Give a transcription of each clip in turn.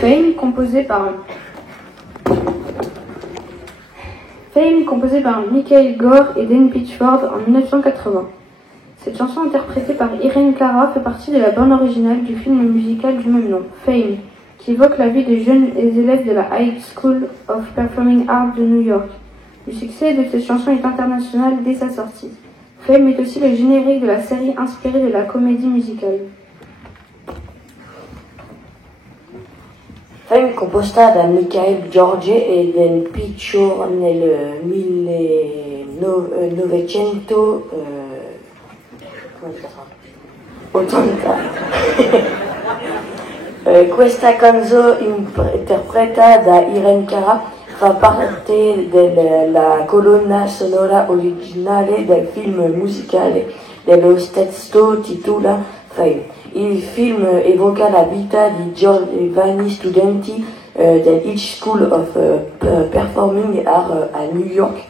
Fame, composé par Michael Gore et Dan Pitchford en 1980. Cette chanson interprétée par Irene Cara fait partie de la bande originale du film musical du même nom, Fame, qui évoque la vie des jeunes élèves de la High School of Performing Arts de New York. Le succès de cette chanson est international dès sa sortie. Fame est aussi le générique de la série inspirée de la comédie musicale. Fame composta da Michael Giorgi e Dan Pitchford nel 1980. Questa canzone interpretata da Irene Cara fa parte della colonna sonora originale del film musicale dello stesso titolo Fame. Il film evoca la vita di giovani studenti dell'High School of Performing Arts a New York.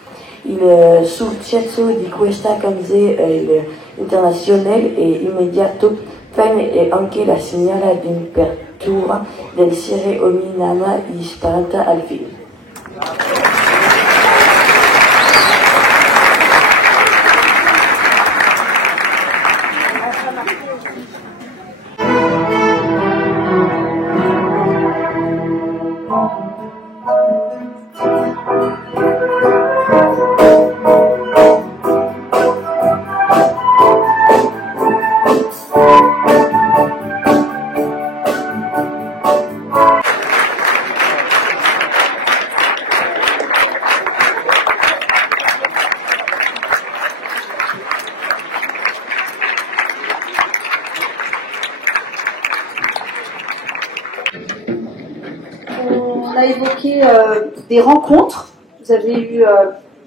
Il successo di questa canzone internazionale è immediato. Fame è anche la segnale di apertura della serie omonima ispirata al film. On a évoqué des rencontres. Vous avez eu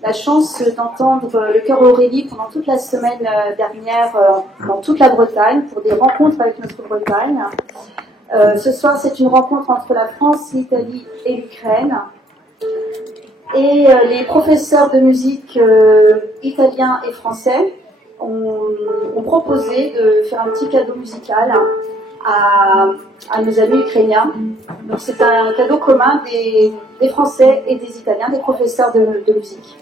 la chance d'entendre le chœur Aurélie pendant toute la semaine dernière dans toute la Bretagne pour des rencontres avec notre Bretagne. Ce soir, c'est une rencontre entre la France, l'Italie et l'Ukraine. Et les professeurs de musique italiens et français ont proposé de faire un petit cadeau musical à nos amis ukrainiens. Donc c'est un cadeau commun des Français et des Italiens, des professeurs de musique.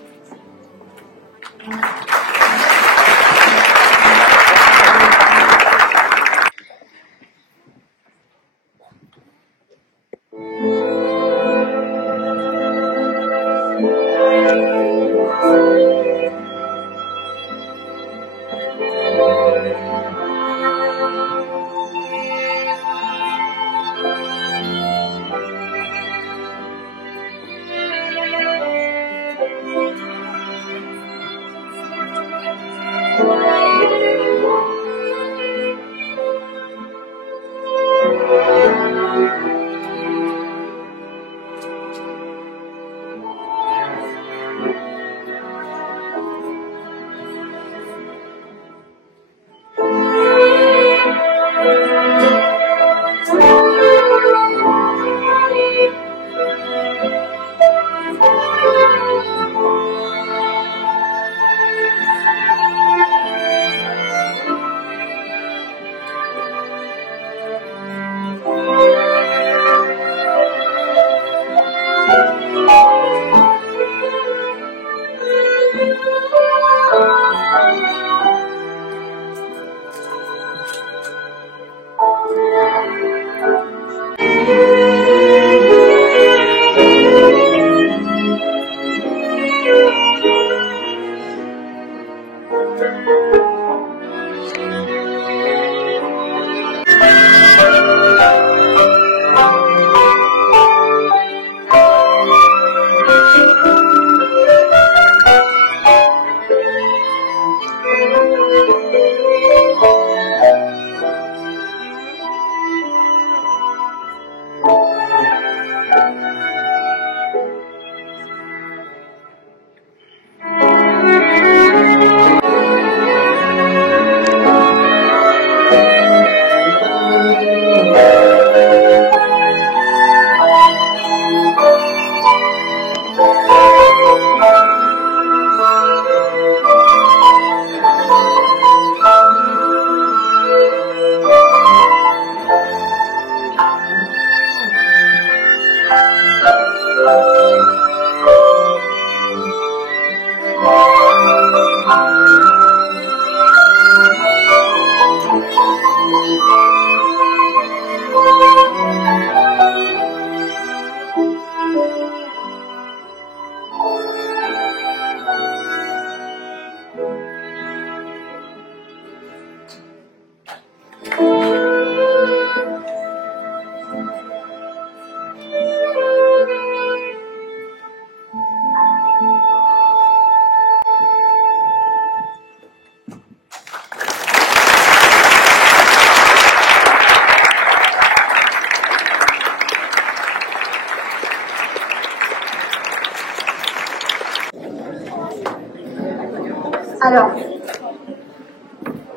Alors,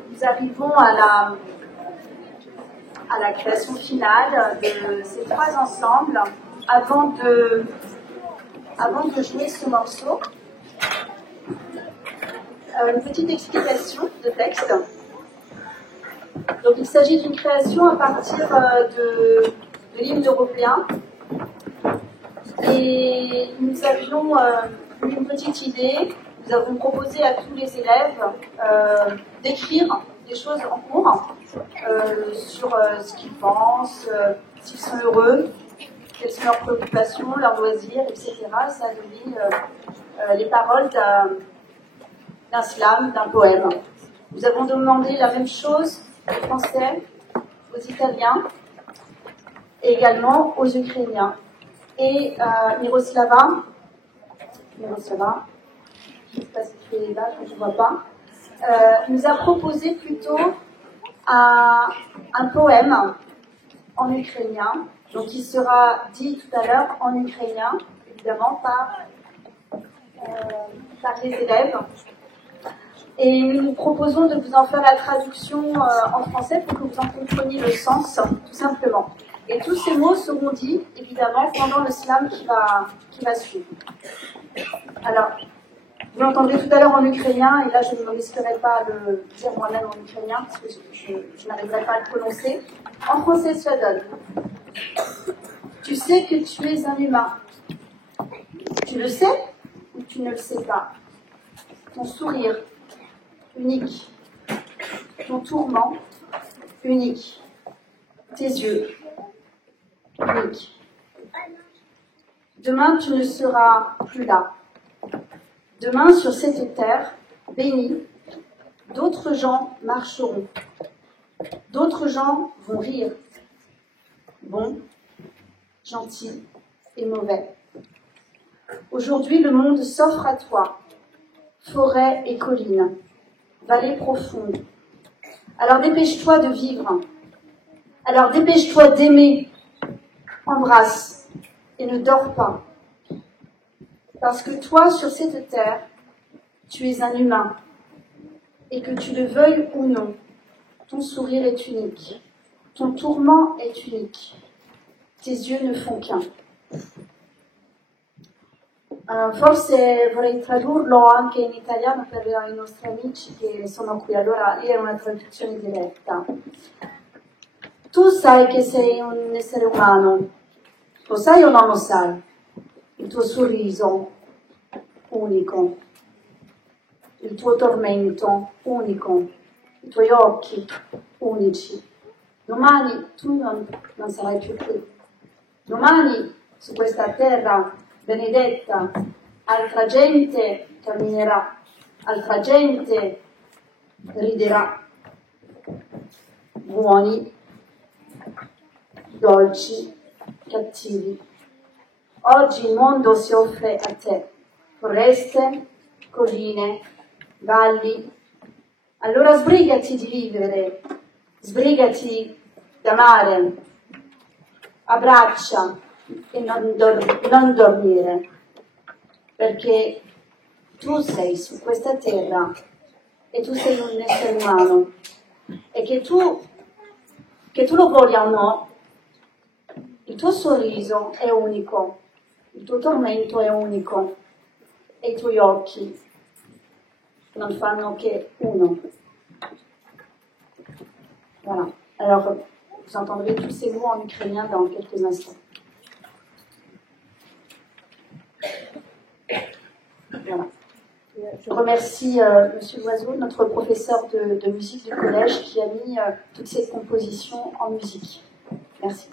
nous arrivons à la création finale de ces trois ensembles. Avant de jouer ce morceau, une petite explication de texte. Donc, il s'agit d'une création à partir de l'hymne européen. Et nous avions une petite idée. Nous avons proposé à tous les élèves d'écrire des choses en cours sur ce qu'ils pensent, s'ils sont heureux, quelles sont leurs préoccupations, leurs loisirs, etc. Ça a donné les paroles d'un slam, d'un poème. Nous avons demandé la même chose aux Français, aux Italiens et également aux Ukrainiens. Et Miroslava, je ne sais pas si tu es là, je ne vois pas, nous a proposé plutôt un poème en ukrainien, donc il sera dit tout à l'heure en ukrainien, évidemment par les élèves. Et nous proposons de vous en faire la traduction en français pour que vous en compreniez le sens, tout simplement. Et tous ces mots seront dits, évidemment, pendant le slam qui va suivre. Alors, vous l'entendrez tout à l'heure en ukrainien, et là je ne risquerai pas de le dire moi-même en ukrainien, parce que je n'arriverai pas à le prononcer. En français, ça donne. Tu sais que tu es un humain. Tu le sais ou tu ne le sais pas? Ton sourire, unique. Ton tourment, unique. Tes yeux, unique. Demain, tu ne seras plus là. Demain, sur cette terre bénie, d'autres gens marcheront. D'autres gens vont rire. Bons, gentils et mauvais. Aujourd'hui, le monde s'offre à toi. Forêts et collines, vallées profondes. Alors dépêche-toi de vivre. Alors dépêche-toi d'aimer. Embrasse et ne dors pas. Parce que toi, sur cette terre, tu es un humain. Et que tu le veuilles ou non, ton sourire est unique. Ton tourment est unique. Tes yeux ne font qu'un. Forse vorrei tradurlo anche in italiano per i nostri amici che sono qui. Allora, è una traduzione diretta. Tu sai che sei un essere umano. Lo sai o non lo sai? Il tuo sorriso, unico. Il tuo tormento, unico. I tuoi occhi, unici. Domani tu non sarai più qui. Domani, su questa terra benedetta, altra gente camminerà, altra gente riderà. Buoni, dolci, cattivi. Oggi il mondo si offre a te, foreste, colline, valli. Allora sbrigati di vivere, sbrigati d'amare, abbraccia e non dormire, perché tu sei su questa terra e tu sei un essere umano e che tu lo voglia o no, il tuo sorriso è unico, il tuo tormento è unico e i tuoi occhi non fanno che uno. Voilà. Alors, vous entendrez tous ces mots en ukrainien dans quelques instants. Je remercie Monsieur Loiseau, notre professeur de musique du collège, qui a mis toutes ces compositions en musique. Merci.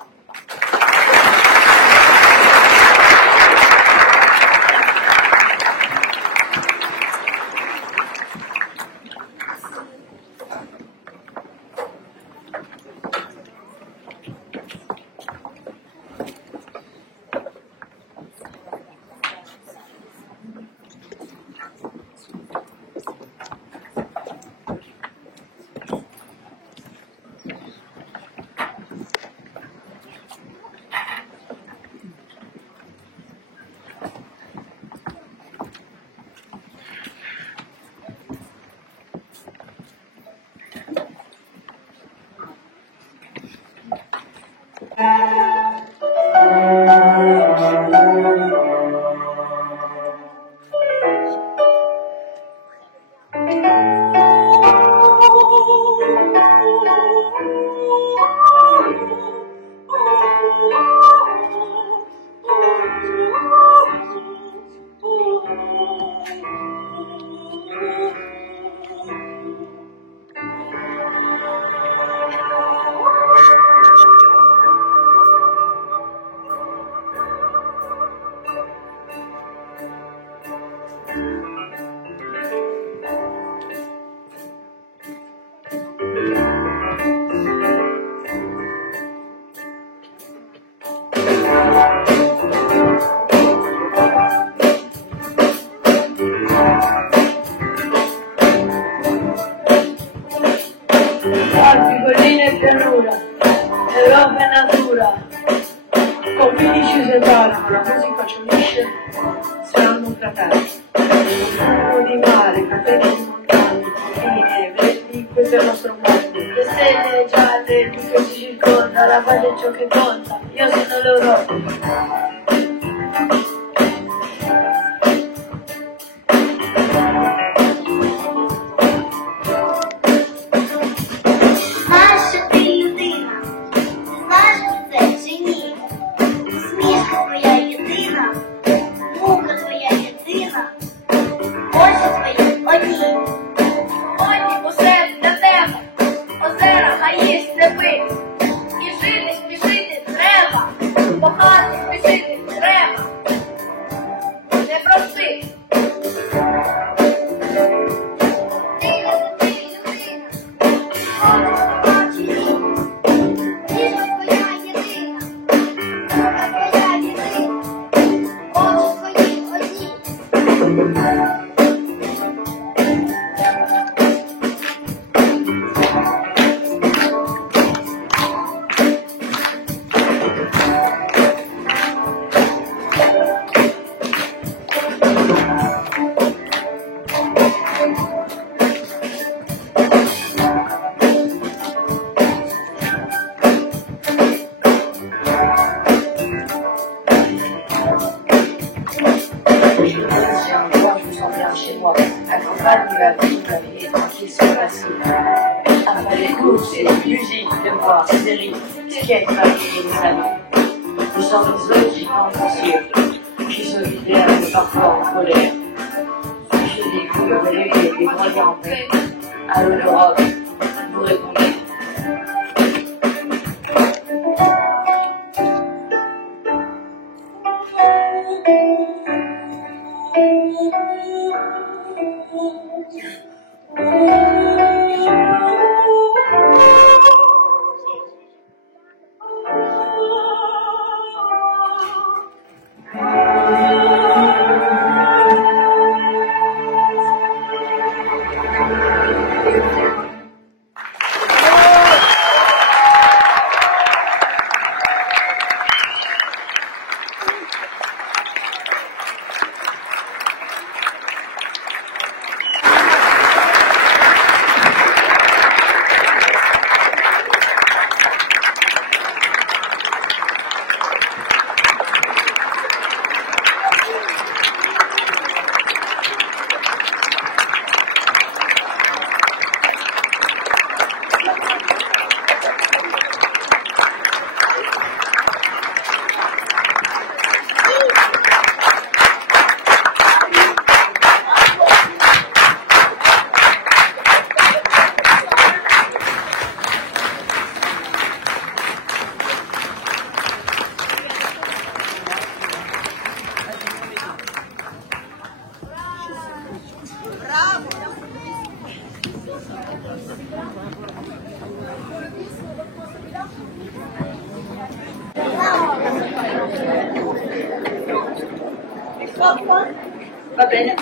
Pas belle.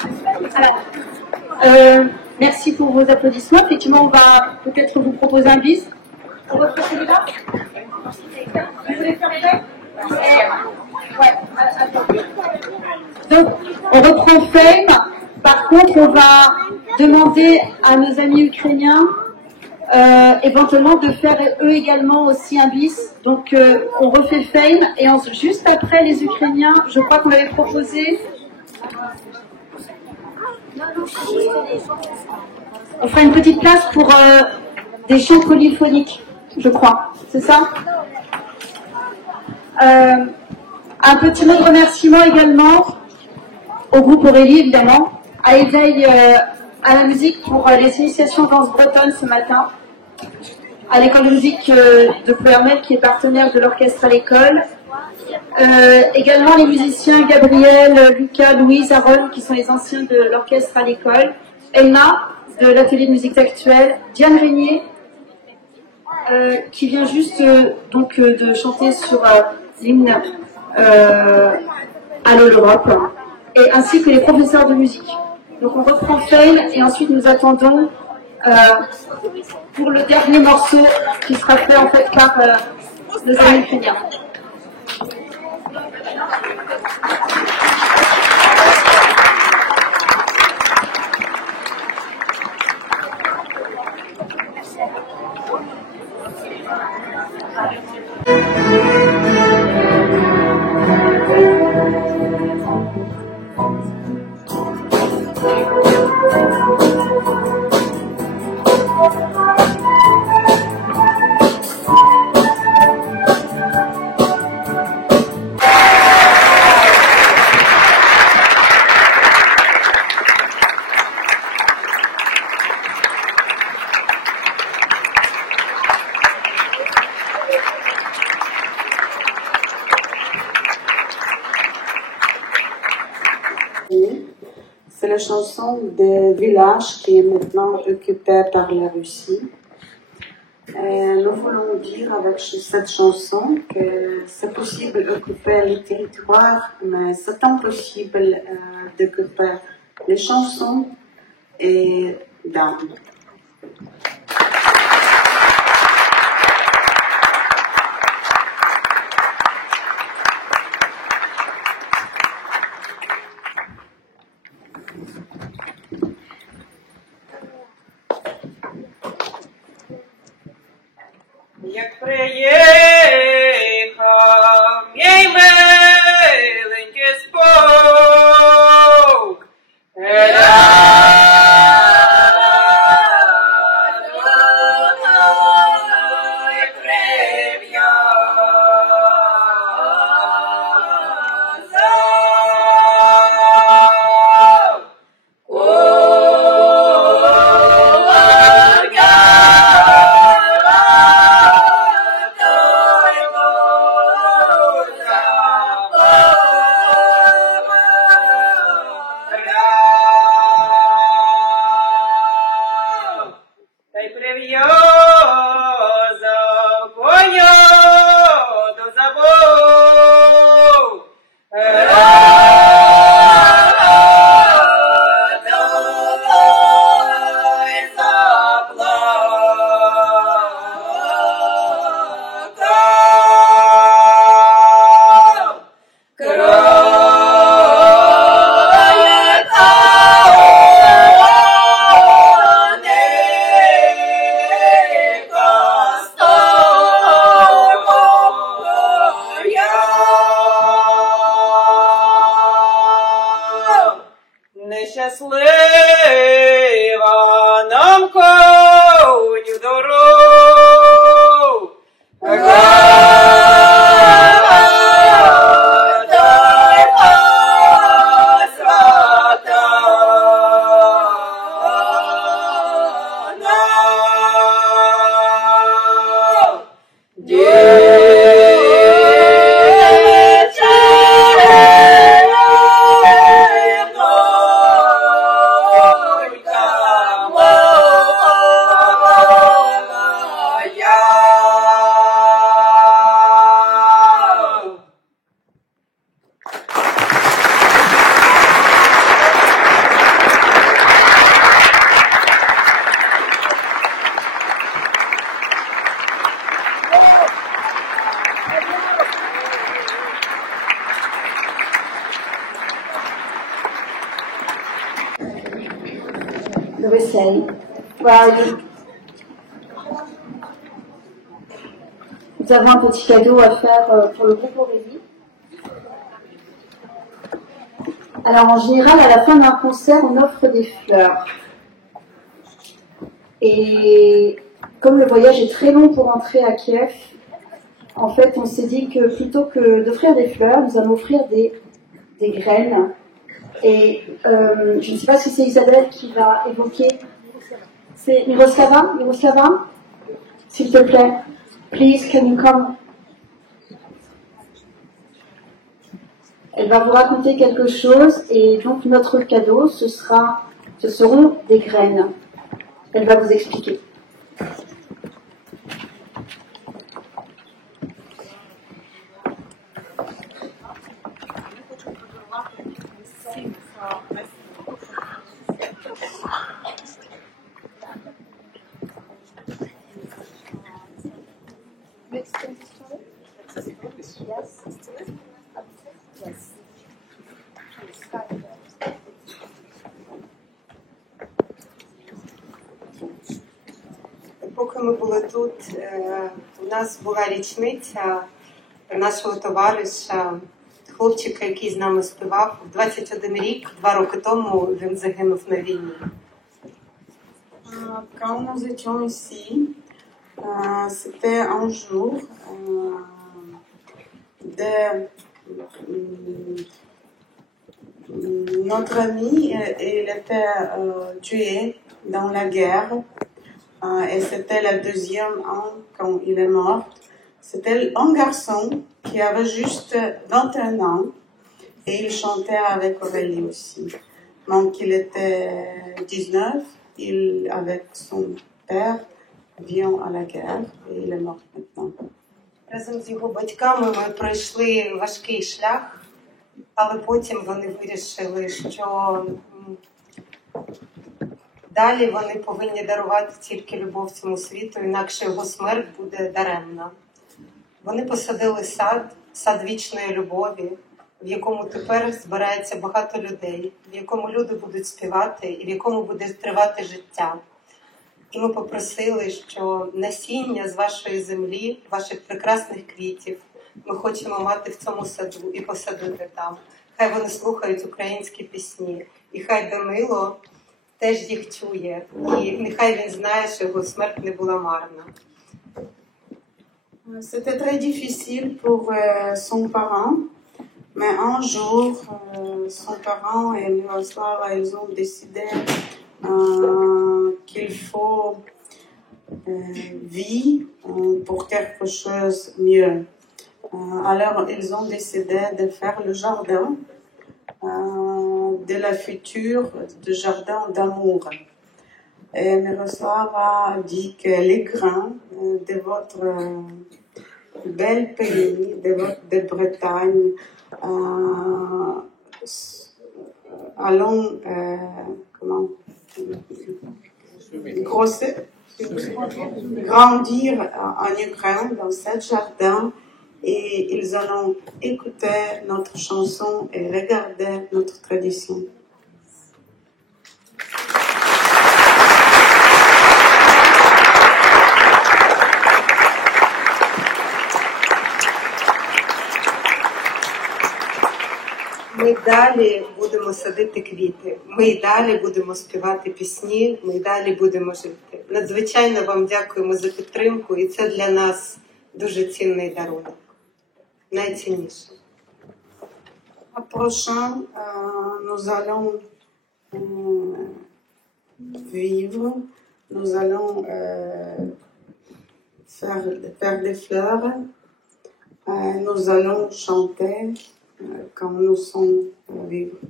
Merci pour vos applaudissements. Effectivement, on va peut-être vous proposer un bis. On refait celui-là. Vous voulez faire fait? Ouais. Donc, on reprend Fame. Par contre, on va demander à nos amis ukrainiens éventuellement de faire eux également aussi un bis. Donc, on refait Fame. Et juste après les Ukrainiens, je crois qu'on avait proposé... On fera une petite place pour des chants polyphoniques, je crois. C'est ça? Un petit mot de remerciement également au groupe Aurélie, évidemment, à Éveil à la musique pour les initiations danse bretonne ce matin, à l'école de musique de Ploermel qui est partenaire de l'orchestre à l'école. Également les musiciens Gabriel, Lucas, Louise, Aaron qui sont les anciens de l'orchestre à l'école, Elna de l'atelier de musique actuelle, Diane Régnier qui vient juste donc de chanter sur l'hymne Allô l'Europe, et ainsi que les professeurs de musique. Donc on reprend Fame et ensuite nous attendons pour le dernier morceau qui sera fait en fait par nos amis ukrainiens. C'est la chanson de village qui est maintenant occupée par la Russie. Nous voulons dire avec cette chanson que c'est possible d'occuper les territoires, mais c'est impossible d'occuper les chansons et d'âme. Як приїхав мій миленький спок, The Wesley. Well, nous avons un petit cadeau à faire pour le groupe Aurélie. Alors en général, à la fin d'un concert, on offre des fleurs. Et comme le voyage est très long pour entrer à Kiev, en fait, on s'est dit que plutôt que d'offrir des fleurs, nous allons offrir des graines. Et je ne sais pas si c'est Isabelle qui va évoquer. C'est Miroslava, s'il te plaît. Please, can you come? Elle va vous raconter quelque chose et donc notre cadeau, ce seront des graines. Elle va vous expliquer. Поки ми були тут, у нас була річниця нашого товариша, хлопчика, який з нами співав. В 21 рік, 2 роки тому, він загинув на війні. Quand nous étions ici, c'était un jour de notre ami, il était tué dans la guerre. Et c'était le deuxième an quand il est mort. C'était un garçon qui avait juste 21 ans et il chantait avec Aurélie aussi. Donc il était 19, il avec son père vient à la guerre et il est mort maintenant. Разом з його батьками ми пройшли важкий шлях, але потім вони вирішили, що далі вони повинні дарувати тільки любов цьому світу, інакше його смерть буде даремна. Вони посадили сад вічної любові, в якому тепер збирається багато людей, в якому люди будуть співати і в якому буде тривати життя. І ми попросили, що насіння з вашої землі, ваших прекрасних квітів, ми хочемо мати в цьому саду і посадити там. Хай вони слухають українські пісні, і хай Данило теж їх чує, і нехай він знає, що його смерть не була марна. C'était très difficile pour son parent, mais un jour, son parent et Miroslava, ils ont décidé qu'il faut vivre pour quelque chose de mieux. Alors, ils ont décidé de faire le jardin de la future du jardin d'amour. Et Miroslava a dit que les grains de votre bel pays, de Bretagne, allons grandir en Ukraine dans ce jardin et ils allont écouter notre chanson et regarder notre tradition. Ми далі будемо садити квіти, ми й далі будемо співати пісні, ми й далі будемо жити. Надзвичайно вам дякуємо за підтримку, і це для нас дуже цінний дарунок. Найцінніше. À prochain, nous allons vivre, nous allons faire des fleurs, nous allons chanter quand nous sommes vivants.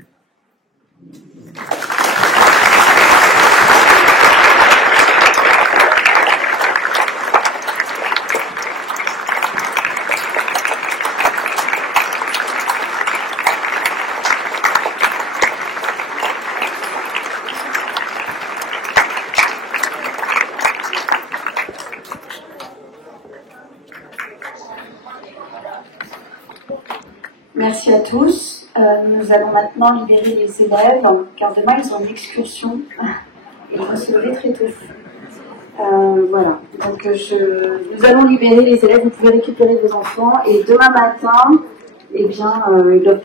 Merci à tous. Nous allons maintenant libérer les élèves, car demain ils ont une excursion. ils vont se lever très tôt. Voilà, donc nous allons libérer les élèves, vous pouvez récupérer vos enfants et demain matin, eh bien, ils doivent...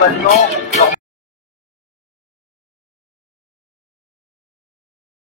maintenant